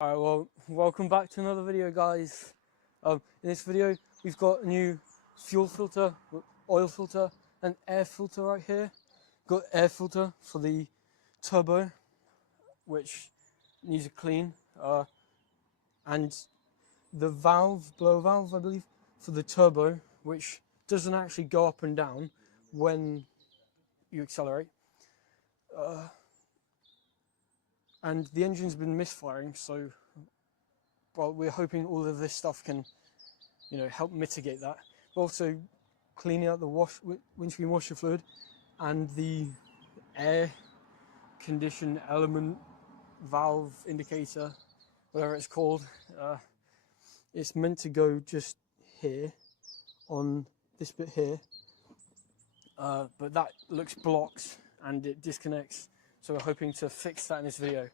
Alright, well, welcome back to another video, guys. In this video, we've got a new fuel filter, oil filter, and air filter right here. Got air filter for the turbo, which needs a clean, and the blower valve, I believe, for the turbo, which doesn't actually go up and down when you accelerate. And the engine's been misfiring, so well, we're hoping all of this stuff can, help mitigate that. But also cleaning out the windscreen washer fluid and the air condition element valve indicator, whatever it's called. It's meant to go just here on this bit here, but that looks blocked and it disconnects. So we're hoping to fix that in this video.